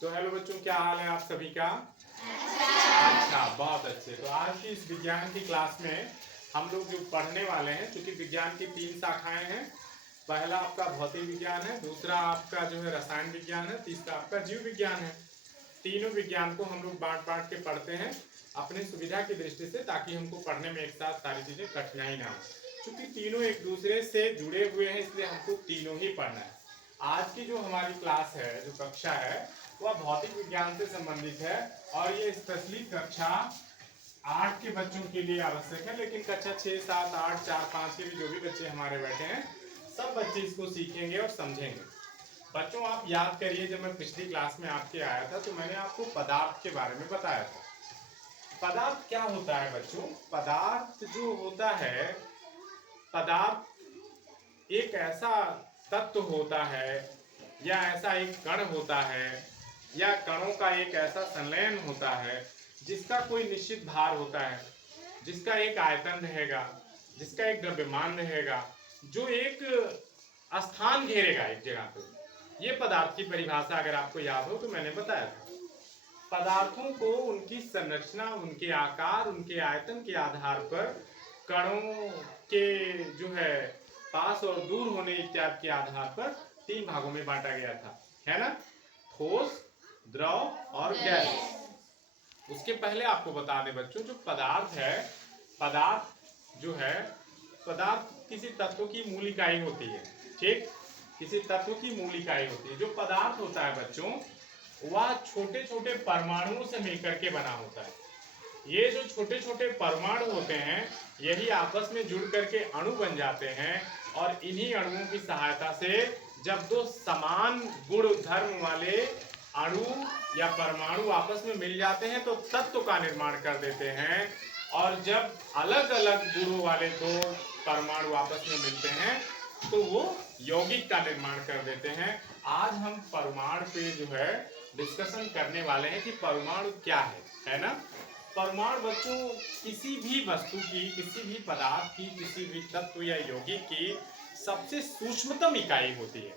तो हेलो बच्चों, क्या हाल है आप सभी का? अच्छा, बहुत अच्छे। तो आज की इस विज्ञान की क्लास में हम लोग जो पढ़ने वाले हैं, क्योंकि विज्ञान की 3 शाखाएं हैं। पहला आपका भौतिक विज्ञान है, दूसरा आपका जो है रसायन विज्ञान है, तीसरा आपका जीव विज्ञान है। तीनों विज्ञान को हम लोग बांट बांट के पढ़ते हैं अपनी सुविधा की दृष्टि से, ताकि हमको पढ़ने में एक साथ सारी चीज़ें कठिनाई ना हो। क्योंकि तीनों एक दूसरे से जुड़े हुए हैं, इसलिए हमको तीनों ही पढ़ना है। आज की जो हमारी क्लास है, जो कक्षा है, वह भौतिक विज्ञान से संबंधित है। और ये स्पेशली कक्षा 8 के बच्चों के लिए आवश्यक है, लेकिन कक्षा 6, 7, 8, 4, 5 के भी जो भी बच्चे हमारे बैठे हैं, सब बच्चे इसको सीखेंगे और समझेंगे। बच्चों, आप याद करिए, जब मैं पिछली क्लास में आपके आया था तो मैंने आपको पदार्थ के बारे में बताया था। पदार्थ क्या होता है बच्चों? पदार्थ जो होता है, पदार्थ एक ऐसा तत्व होता है, या ऐसा एक कण होता है, या कणों का एक ऐसा संलयन होता है जिसका कोई निश्चित भार होता है, जिसका एक आयतन रहेगा, जिसका एक द्रव्यमान रहेगा, जो एक स्थान घेरेगा एक जगह पे। ये पदार्थ की परिभाषा अगर आपको याद हो तो मैंने बताया था। पदार्थों को उनकी संरचना, उनके आकार, उनके आयतन के आधार पर कणों के जो है पास और दूर होने इत्यादि के आधार पर 3 भागों में बांटा गया था, है ना? ठोस, द्रव और गैस। उसके पहले आपको बता दें बच्चों, जो पदार्थ है, पदार्थ जो है, पदार्थ किसी तत्व की मूल इकाई होती है। ठीक, किसी तत्व की मूल इकाई होती है। जो पदार्थ होता है बच्चों, वह छोटे छोटे परमाणुओं से मिलकर के बना होता है। ये जो छोटे छोटे परमाणु होते हैं, यही आपस में जुड़ करके अणु बन जाते हैं, और इन्हीं अणुओं की सहायता से जब दो समान गुण धर्म वाले अणु या परमाणु आपस में मिल जाते हैं तो तत्व का निर्माण कर देते हैं। और जब अलग अलग गुणों वाले दो परमाणु आपस में मिलते हैं तो वो यौगिक का निर्माण कर देते हैं। आज हम परमाणु पे जो है डिस्कशन करने वाले हैं कि परमाणु क्या है ना? परमाणु बच्चों किसी भी वस्तु की, किसी भी पदार्थ की, किसी भी तत्व या यौगिक की सबसे सूक्ष्मतम इकाई होती है।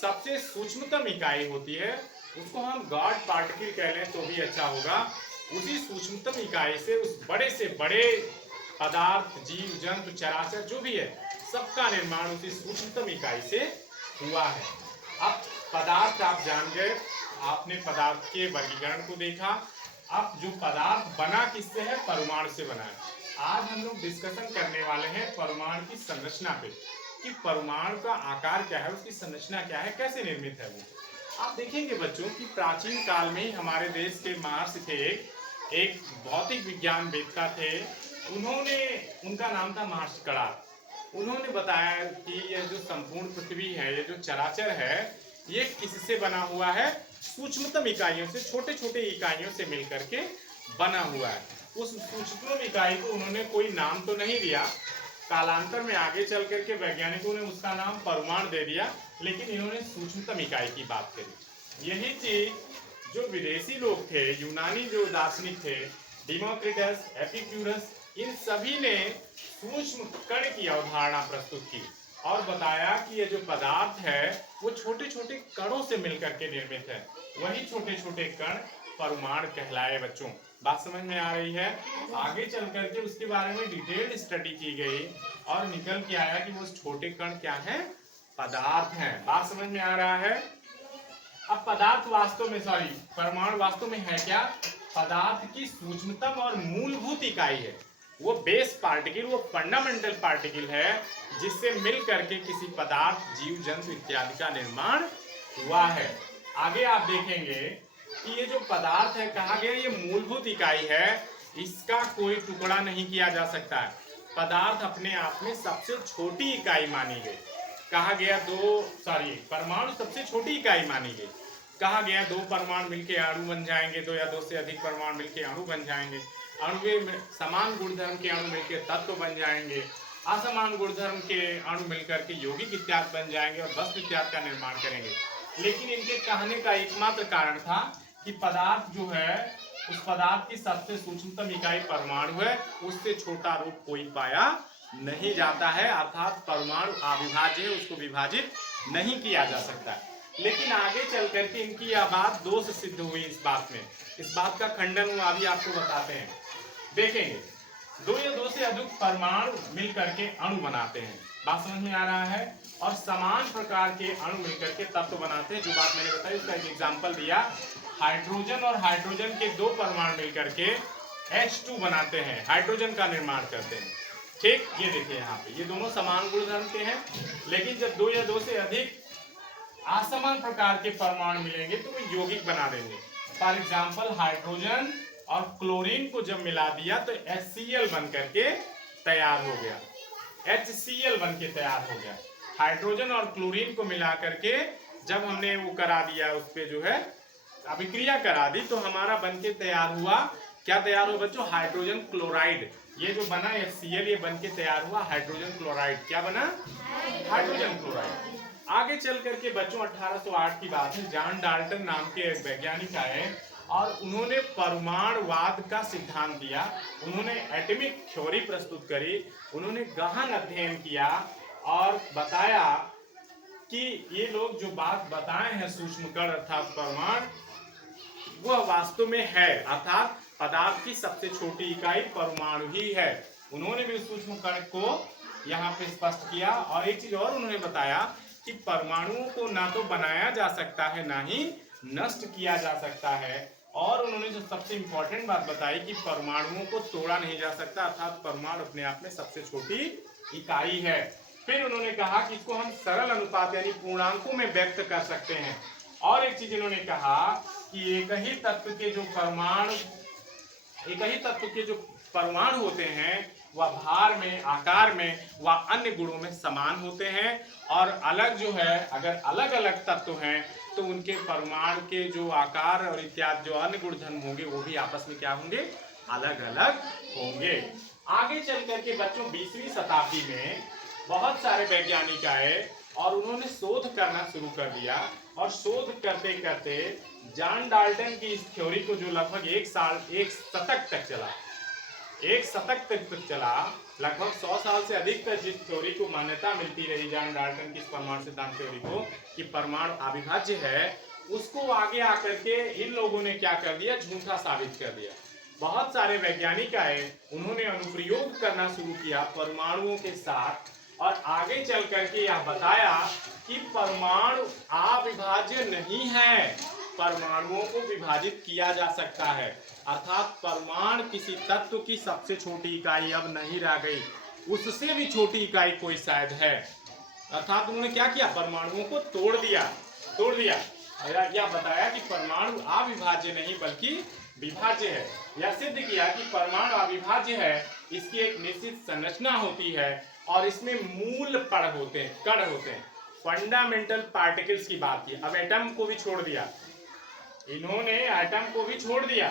सबसे सूक्ष्मतम इकाई होती है, उसको हम गॉड पार्टिकल कह लें तो भी अच्छा होगा। उसी सूक्ष्मतम इकाई से उस बड़े से बड़े पदार्थ, जीव जंतु, चराचर जो भी है, सबका निर्माण उसी सूक्ष्मतम इकाई से हुआ है। अब पदार्थ आप जान गए, आपने पदार्थ के वर्गीकरण को देखा। अब जो पदार्थ बना किससे है? परमाणु से बना है। आज हम लोग डिस्कशन करने वाले हैं परमाणु की संरचना पे, कि परमाणु का आकार क्या है, उसकी संरचना क्या है, कैसे निर्मित है वो। आप देखेंगे बच्चों कि प्राचीन काल में ही हमारे देश के महर्षि थे, एक भौतिक विज्ञान वेत्ता थे। उन्होंने, उनका नाम था महर्षि कणाद। उन्होंने बताया कि यह जो संपूर्ण पृथ्वी है, ये जो चराचर है, ये किससे बना हुआ है? सूक्ष्मतम इकाइयों से, छोटे छोटे इकाइयों से मिलकर के बना हुआ है। उस सूक्ष्मतम इकाई को उन्होंने कोई नाम तो नहीं दिया, कालांतर में आगे चल करके वैज्ञानिकों ने उसका नाम परमाणु दे दिया, लेकिन इन्होंने सूक्ष्मतम इकाई की बात करी। यही चीज जो विदेशी लोग थे, यूनानी जो दार्शनिक थे, डिमोक्रिटस, एपिक्यूरस, इन सभी ने सूक्ष्म कण की अवधारणा प्रस्तुत की और बताया कि ये जो पदार्थ है वो छोटे छोटे कणों से मिलकर के निर्मित है। वही छोटे छोटे कण परमाणु कहलाए। बच्चों, बात समझ में आ रही है? आगे चल करके उसके बारे में डिटेल्ड स्टडी की गई और निकल के आया कि वो छोटे कण क्या है? पदार्थ हैं। बात समझ में आ रहा है? अब पदार्थ वास्तव में, सॉरी, परमाणु वास्तव में है क्या? पदार्थ की सूक्ष्मतम और मूलभूत इकाई है। वो बेस पार्टिकल, वो फंडामेंटल पार्टिकल है जिससे मिल करके किसी पदार्थ, जीव जंतु इत्यादि का निर्माण हुआ है। आगे आप देखेंगे कि ये जो पदार्थ है, कहा गया ये मूलभूत इकाई है, इसका कोई टुकड़ा नहीं किया जा सकता है। पदार्थ अपने आप में सबसे छोटी इकाई मानी गई। कहा गया परमाणु सबसे छोटी इकाई मानी गई। कहा गया 2 परमाणु मिलके अणु बन जाएंगे, 2 या 2 से अधिक परमाणु मिलके अणु बन जाएंगे। अणु में समान गुणधर्म के अणु मिलकर तत्व बन जाएंगे, असमान गुणधर्म के अणु मिलकर के यौगिक इत्यादि बन जाएंगे और वस्तु इत्यादि का निर्माण करेंगे। लेकिन इनके कहने का एकमात्र कारण था कि पदार्थ जो है, उस पदार्थ की सबसे सूक्ष्मतम इकाई परमाणु है, उससे छोटा रूप कोई पाया नहीं जाता है। अर्थात परमाणु अविभाज्य है, उसको विभाजित नहीं किया जा सकता है। लेकिन आगे चल करके इनकी यह बात दोष सिद्ध हुई इस बात में, इस बात का खंडन हुआ, अभी आपको बताते हैं। देखेंगे, दो या दो से अधिक परमाणु मिल करके अणु बनाते हैं, बात समझ में आ रहा है, और समान प्रकार के अणु मिलकर के तत्व बनाते हैं। जो बात मैंने बताई उसका एक एग्जाम्पल दिया, हाइड्रोजन और हाइड्रोजन के दो परमाणु मिलकर के H2 बनाते हैं, हाइड्रोजन का निर्माण करते हैं। ठीक, ये देखिए यहाँ पे ये दोनों समान गुणधर्म के हैं, लेकिन जब दो या दो से अधिक असमान प्रकार के परमाणु मिलेंगे तो वो यौगिक बना देंगे। फॉर एग्जाम्पल हाइड्रोजन और क्लोरीन को जब मिला दिया तो HCl बन करके तैयार हो गया, HCl बन के तैयार हो गया। हाइड्रोजन और क्लोरीन को मिला करके जब हमने वो करा दिया, उस पे जो है अभिक्रिया करा दी, तो हमारा बन के तैयार हुआ, क्या तैयार हुआ बच्चों, हाइड्रोजन क्लोराइड। ये जो बना HCl, ये बन के तैयार हुआ हाइड्रोजन क्लोराइड। क्या बना, हाइड्रोजन क्लोराइड। आगे चल करके बच्चों 1808 की बात है, जॉन डाल्टन नाम के एक वैज्ञानिक आए और उन्होंने परमाणुवाद का सिद्धांत दिया, उन्होंने एटॉमिक थ्योरी प्रस्तुत करी, उन्होंने गहन अध्ययन किया और बताया कि ये लोग जो बात बताए हैं सूक्ष्म कण अर्थात परमाणु, वह वास्तव में है, अर्थात पदार्थ की सबसे छोटी इकाई परमाणु ही है। उन्होंने भी सूक्ष्म कण को यहाँ पे स्पष्ट किया। और एक चीज और उन्होंने बताया कि परमाणुओं को ना तो बनाया जा सकता है ना ही नष्ट किया जा सकता है। और उन्होंने जो सबसे इंपॉर्टेंट बात बताई कि परमाणुओं को तोड़ा नहीं जा सकता, अर्थात परमाणु अपने आप में सबसे छोटी इकाई है। फिर उन्होंने कहा कि इसको हम सरल अनुपात यानी पूर्णांकों में व्यक्त कर सकते हैं। और एक चीज इन्होंने कहा कि एक ही तत्व के जो परमाणु होते हैं वह भार में, आकार में व अन्य गुणों में समान होते हैं, और अलग जो है, अगर अलग अलग तत्व हैं तो उनके परमाणु के जो आकार और इत्यादि जो अन्य गुणधर्म होंगे वो भी आपस में क्या होंगे, अलग अलग होंगे। आगे चल करके बच्चों 20वीं शताब्दी में बहुत सारे वैज्ञानिक आए और उन्होंने शोध करना शुरू कर दिया। और शोध करते करते जॉन डाल्टन की इस थ्योरी को जो लगभग एक शतक तक चला, लगभग 100 साल से अधिक तक जिस थ्योरी को मान्यता मिलती रही जॉन डाल्टन की इस परमाणु सिद्धांत थ्योरी को कि परमाणु अविभाज्य है, उसको आगे आकर के इन लोगों ने क्या कर दिया, झूठा साबित कर दिया। बहुत सारे वैज्ञानिक आए, उन्होंने अनुप्रयोग करना शुरू किया परमाणुओं के साथ, और आगे चल करके यह बताया कि परमाणु अविभाज्य नहीं है, परमाणुओं को विभाजित किया जा सकता है। अर्थात परमाणु किसी तत्व की सबसे छोटी इकाई अब नहीं रह गई, उससे भी छोटी इकाई कोई शायद है। अर्थात उन्होंने क्या किया, परमाणुओं को तोड़ दिया। यह बताया कि परमाणु अविभाज्य नहीं बल्कि विभाज्य है। यह सिद्ध किया कि परमाणु अविभाज्य है, इसकी एक निश्चित संरचना होती है और इसमें मूल कण होते हैं, फंडामेंटल पार्टिकल्स की बात की। अब एटम को भी छोड़ दिया इन्होंने, एटम को भी छोड़ दिया,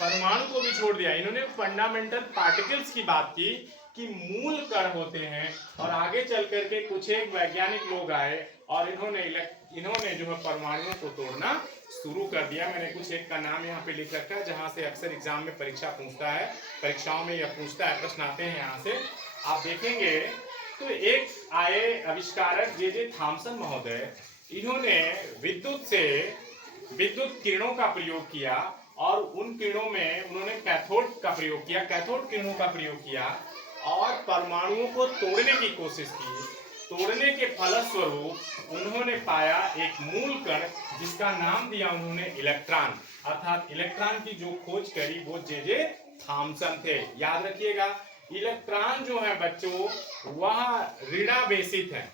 परमाणु को भी छोड़ दिया, इन्होंने फंडामेंटल पार्टिकल्स की बात की कि मूल कण होते हैं। और आगे चल करके कुछ एक वैज्ञानिक लोग आए और इन्होंने जो है परमाणुओं को तोड़ना शुरू कर दिया। मैंने कुछ एक का नाम यहाँ पे लिख रखा है, जहाँ से अक्सर एग्जाम में परीक्षाओं में यह पूछता है, प्रश्न आते हैं यहाँ से, आप देखेंगे। तो एक आए आविष्कारक जे थॉमसन महोदय, इन्होंने विद्युत किरणों का प्रयोग किया और उन किरणों में उन्होंने कैथोड किरणों का प्रयोग किया और परमाणुओं को तोड़ने की कोशिश की। तोड़ने के फलस्वरूप उन्होंने पाया एक मूल कण, जिसका नाम दिया उन्होंने इलेक्ट्रॉन। अर्थात इलेक्ट्रॉन की जो खोज करी वो जे थॉमसन थे। याद रखिएगा, इलेक्ट्रॉन जो है बच्चों वह ऋणावेशित है,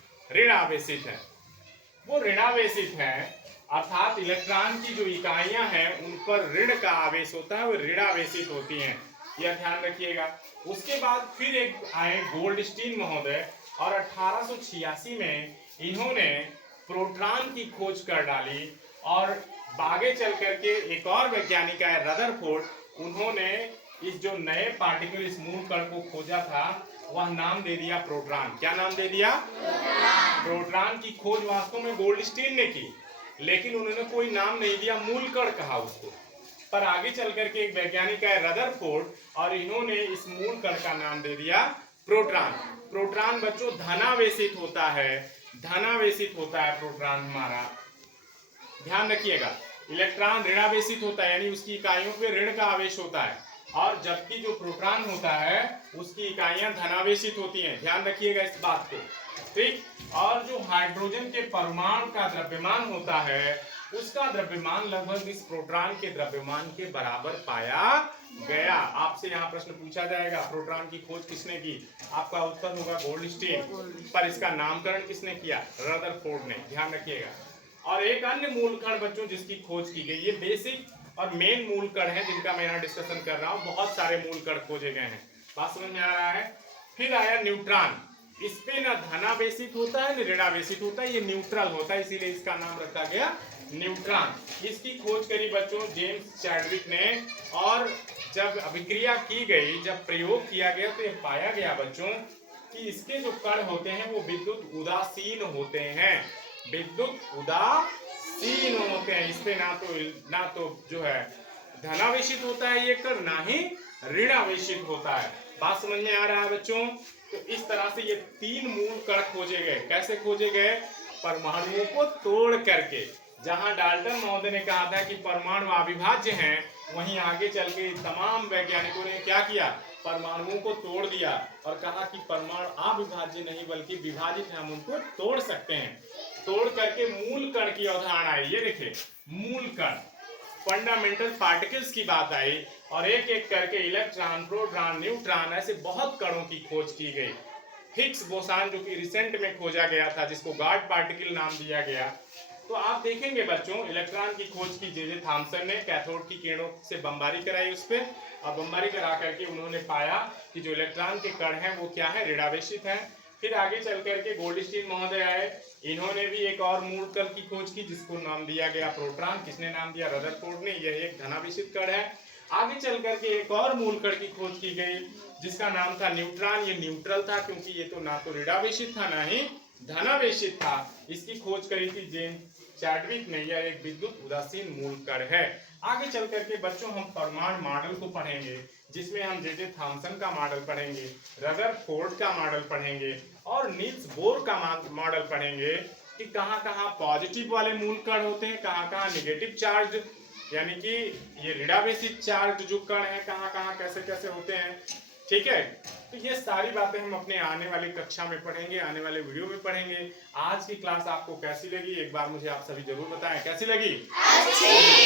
वो ऋणावेशित है। अर्थात इलेक्ट्रॉन की जो इकाइयां हैं उन पर ऋण का आवेश होता है, वो ऋणावेशित होती हैं, यह ध्यान रखिएगा। उसके बाद फिर एक आए गोल्डस्टीन महोदय, और 1886 में इन्होंने प्रोटॉन की खोज कर डाली। और आगे चल करके एक और वैज्ञानिक आए रदरफोर्ड, उन्होंने इस जो नए पार्टिकल, इस मूल कण को खोजा था, वह नाम दे दिया प्रोटॉन। क्या नाम दे दिया? प्रोटॉन की खोज वास्तव में गोल्डस्टीन ने की, लेकिन उन्होंने कोई नाम नहीं दिया, मूल कण कहा उसको। पर आगे चल करके एक वैज्ञानिक है रदरफोर्ड, और इन्होंने इस मूल कण का नाम दे दिया प्रोटॉन। प्रोटॉन बच्चों धनावेशित होता है प्रोटॉन हमारा। ध्यान रखिएगा, इलेक्ट्रॉन ऋणावेशित होता है, यानी उसकी इकाइयों पे ऋण का आवेश होता है, और जबकि जो प्रोटॉन होता है उसकी इकाइयां धनावेशित होती हैं। ध्यान रखिएगा इस बात को, ठीक। और जो हाइड्रोजन के परमाणु का द्रव्यमान होता है उसका द्रव्यमान लगभग इस प्रोटॉन के द्रव्यमान के बराबर पाया गया। आपसे यहाँ प्रश्न पूछा जाएगा प्रोटॉन की खोज किसने की, आपका उत्तर होगा गोल्डस्टीन, पर इसका नामकरण किसने किया, रदरफोर्ड ने। ध्यान रखिएगा। और एक अन्य मूल कण बच्चों जिसकी खोज की गई, ये बेसिक और मेन मूल कण है जिनका मैं यहाँ डिस्कशन कर रहा हूँ, बहुत सारे मूल कण खोजे गए हैं, बात समझ में आ रहा है। फिर आया न्यूट्रॉन, इस पे ना धनावेशित होता है ना ऋणावेशित होता है, ये न्यूट्रल होता है, इसीलिए इसका नाम रखा गया न्यूट्रॉन। इसकी खोज करी बच्चों जेम्स चैडविक ने, और जब अभिक्रिया की गई, जब प्रयोग किया गया तो ये पाया गया बच्चों कि इसके जो कण होते हैं वो विद्युत उदासीन होते हैं, विद्युत उदासीन होते हैं। इस पे ना तो जो है धनावेशित होता है ये कण, ना ही ऋणावेशित होता है। बात समझ में आ रहा है बच्चों। तो इस तरह से ये 3 मूल कण खोजे गए। कैसे खोजे गए, परमाणुओं को तोड़ करके। जहां डाल्टन महोदय ने कहा था कि परमाणु अविभाज्य हैं, वहीं आगे चल के तमाम वैज्ञानिकों ने क्या किया, परमाणुओं को तोड़ दिया और कहा कि परमाणु अविभाज्य नहीं बल्कि विभाजित है, हम उनको तोड़ सकते हैं। तोड़ करके मूल कण की अवधारणा आई। ये देखिए मूल कण, फंडामेंटल पार्टिकल्स की बात आई, और एक एक करके इलेक्ट्रॉन, प्रोटॉन, न्यूट्रॉन, ऐसे बहुत कणों की खोज की गई। हिग्स बोसान जो कि रिसेंट में खोजा गया था, जिसको गॉड पार्टिकल नाम दिया गया। तो आप देखेंगे बच्चों, इलेक्ट्रॉन की खोज की जे थॉमसन ने, कैथोड की किरणों से बमबारी कराई उस पर, और बमबारी करा करके उन्होंने पाया कि जो इलेक्ट्रॉन के कण हैं वो क्या है, ऋणावेशित हैं। फिर आगे चल करके गोल्डस्टीन महोदय आए, इन्होंने भी एक और मूल कण की खोज की जिसको नाम दिया गया प्रोटॉन। किसने नाम दिया, रदरफोर्ड ने। यह एक धनावेशित कण है। आगे चल करके एक और मूल कण की खोज की गई जिसका नाम था न्यूट्रॉन। ये न्यूट्रल था क्योंकि ये तो ना तो ऋणावेशित था ना ही धनावेशित था। इसकी खोज करी थी जेम्स चैडविक ने। यह एक विद्युत उदासीन मूल कण है। आगे चल करके बच्चों हम परमाणु मॉडल को पढ़ेंगे, जिसमें हम जे थॉमसन का मॉडल पढ़ेंगे, रदरफोर्ड का मॉडल पढ़ेंगे और नील्स बोर का मॉडल पढ़ेंगे कि कहाँ कहाँ पॉजिटिव वाले मूल कण होते हैं, कहाँ कहाँ निगेटिव चार्ज, यानी कि ये ऋणावेशित चार्ज जो कण है कहाँ कहाँ कैसे कैसे होते हैं। ठीक है, तो ये सारी बातें हम अपने आने वाली कक्षा में पढ़ेंगे, आने वाले वीडियो में पढ़ेंगे। आज की क्लास आपको कैसी लगी, एक बार मुझे आप सभी जरूर बताएं, कैसी लगी।